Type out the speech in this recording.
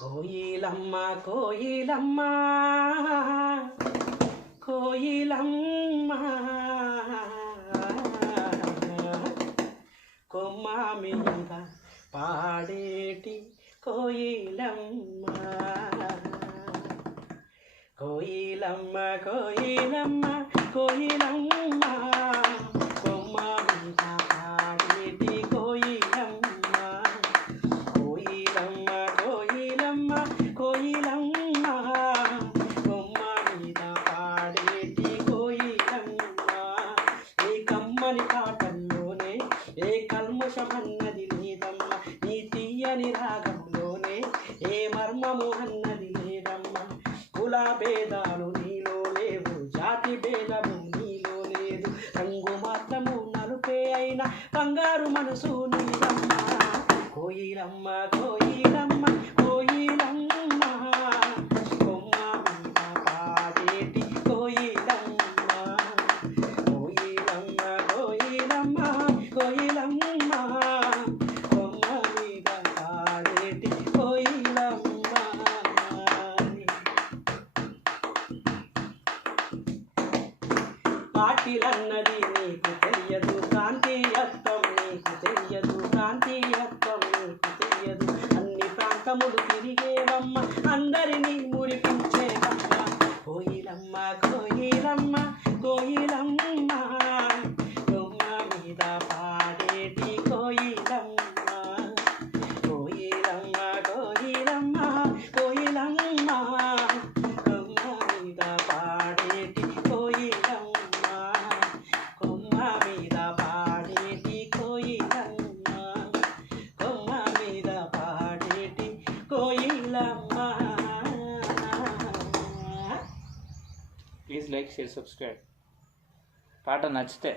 కోయిలమ్మ కోయిలమ్మ. కోయిలమ్మ. కొమ్మ మీద పాడేటి కోయిలమ్మ. కోయిలమ్మ కోయిలమ్మ కోయిలమ్మ కొమ్మ మీద పాడేటి కోయిలమ్మ కోయిలమ్మ కోయిలమ్మ కోయిలమ్మ కొమ్మ మీద పాడేటి కోయిలమ్మ నీ కమ్మని పాటల్లోనే ఏ కల్ముషమన్నది లేదమ్మ నీ తీయని రాగంలోనే ఏ మర్మము అన్నది లేదమ్మ కుల భేదాలు నీలో లేవు జాతి భేదము నీలో లేదు. రంగు మాత్రము నలుపే అయిన బంగారు మనసు నీదమ్మ కోయిలమ్మ కోయిలమ్మ. పాటిలన్నది నీకు తెలియదు ప్రాంతీయత్వం నీకు తెలియదు ప్రాంతీయత్వం నీకు తెలియదు. అన్ని ప్రాంతములు తిరిగేవమ్మ అందరినీ మురిపించేవమ్మ. కోయిలమ్మ కోయిలమ్మ కోయిలమ్మ. ప్లీజ్ లైక్ షేర్ సబ్స్క్రైబ్ పాట నచ్చితే